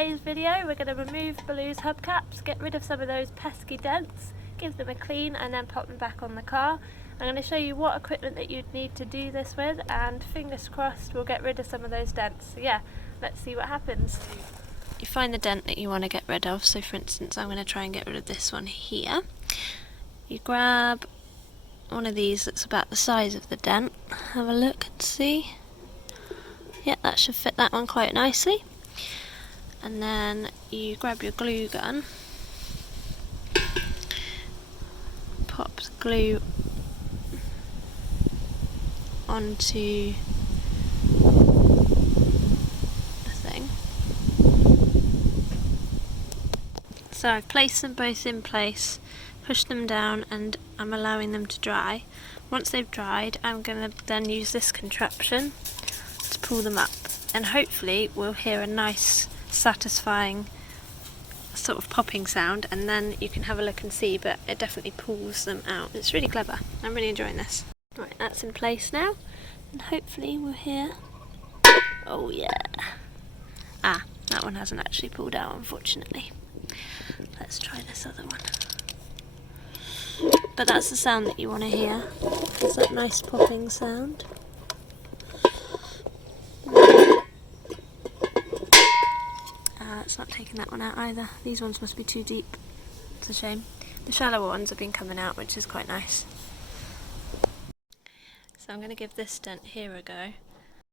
today's video we're going to remove Baloo's hubcaps, get rid of some of those pesky dents, give them a clean and then pop them back on the car. I'm going to show you what equipment that you'd need to do this with, and fingers crossed we'll get rid of some of those dents. So yeah, let's see what happens. You find the dent that you want to get rid of, so for instance I'm going to try and get rid of this one here. You grab one of these that's about the size of the dent, have a look and see. Yeah, that should fit that one quite nicely. And then you grab your glue gun, pop the glue onto the thing. So I've placed them both in place, pushed them down, and I'm allowing them to dry. Once they've dried, I'm going to then use this contraption to pull them up, and hopefully we'll hear a nice satisfying sort of popping sound, and then you can have a look and see, but it definitely pulls them out. It's really clever. I'm really enjoying this. Right, that's in place now, and hopefully we'll hear, oh yeah. Ah, that one hasn't actually pulled out, unfortunately. Let's try this other one. But that's the sound that you want to hear. It's that nice popping sound. It's not taking that one out either. These ones must be too deep. It's a shame. The shallower ones have been coming out, which is quite nice. So I'm going to give this dent here a go.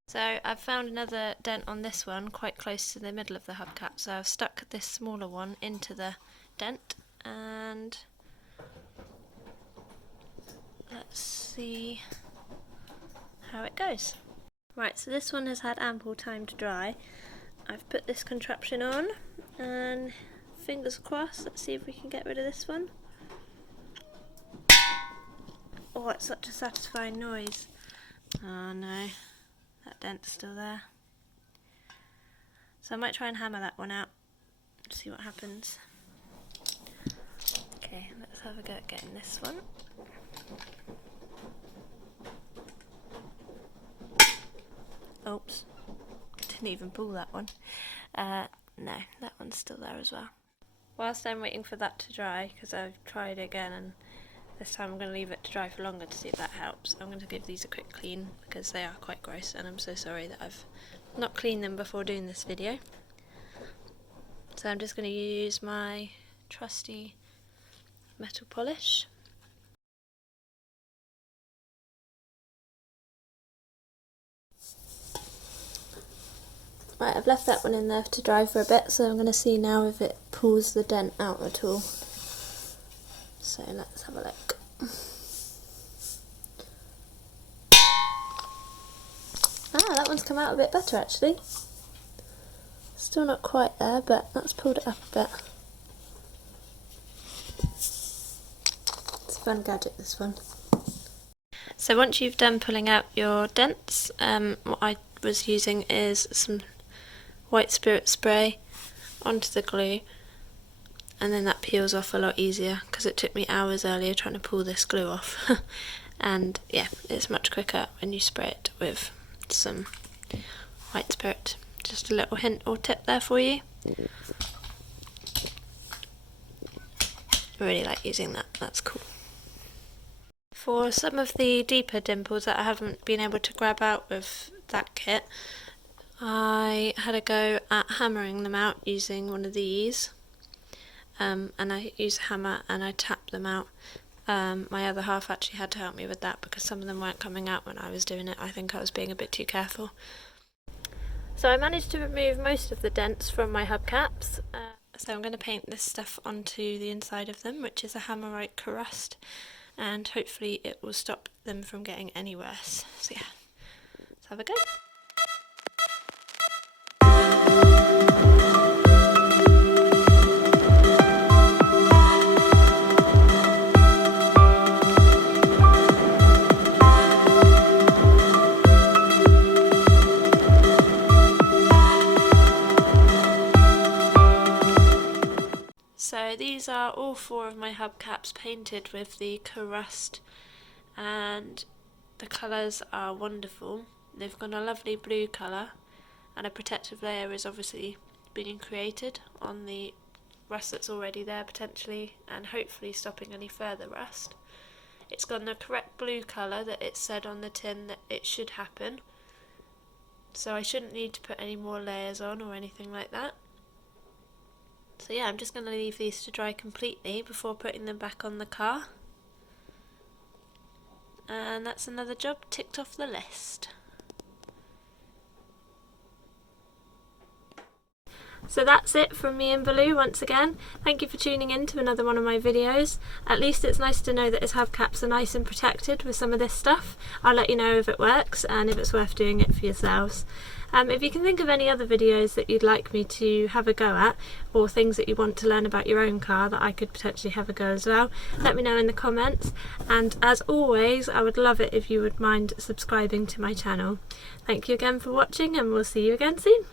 So I've found another dent on this one quite close to the middle of the hubcap, so I've stuck this smaller one into the dent, and let's see how it goes. Right, so this one has had ample time to dry. I've put this contraption on, and fingers crossed, let's see if we can get rid of this one. Oh, it's such a satisfying noise. Oh no, that dent's still there. So I might try and hammer that one out, see what happens. Okay, let's have a go at getting this one. Oops. Didn't even pull that one. No, that one's still there as well. Whilst I'm waiting for that to dry, because I've tried again and this time I'm going to leave it to dry for longer to see if that helps, I'm going to give these a quick clean because they are quite gross, and I'm so sorry that I've not cleaned them before doing this video. So I'm just going to use my trusty metal polish. Right, I've left that one in there to dry for a bit, so I'm going to see now if it pulls the dent out at all. So let's have a look. Ah, that one's come out a bit better actually. Still not quite there, but that's pulled it up a bit. It's a fun gadget, this one. So once you've done pulling out your dents, what I was using is some white spirit spray onto the glue, and then that peels off a lot easier because it took me hours earlier trying to pull this glue off. And yeah, it's much quicker when you spray it with some white spirit. Just a little hint or tip there for you. I really like using that, that's cool. For some of the deeper dimples that I haven't been able to grab out with that kit, I had a go at hammering them out using one of these, and I used a hammer and I tapped them out. My other half actually had to help me with that because some of them weren't coming out when I was doing it. I think I was being a bit too careful. So I managed to remove most of the dents from my hubcaps. So I'm going to paint this stuff onto the inside of them, which is a Hammerite crust, and hopefully it will stop them from getting any worse. So yeah, let's have a go. So these are all four of my hubcaps painted with the crust, and the colours are wonderful. They've got a lovely blue colour, and a protective layer is obviously being created on the rust that's already there potentially, and hopefully stopping any further rust. It's got the correct blue colour that it said on the tin that it should happen, so I shouldn't need to put any more layers on or anything like that. So yeah, I'm just going to leave these to dry completely before putting them back on the car. And that's another job ticked off the list. So that's it from me and Baloo once again. Thank you for tuning in to another one of my videos. At least it's nice to know that his hubcaps are nice and protected with some of this stuff. I'll let you know if it works and if it's worth doing it for yourselves. If you can think of any other videos that you'd like me to have a go at, or things that you want to learn about your own car that I could potentially have a go as well, let me know in the comments. And as always, I would love it if you would mind subscribing to my channel. Thank you again for watching, and we'll see you again soon.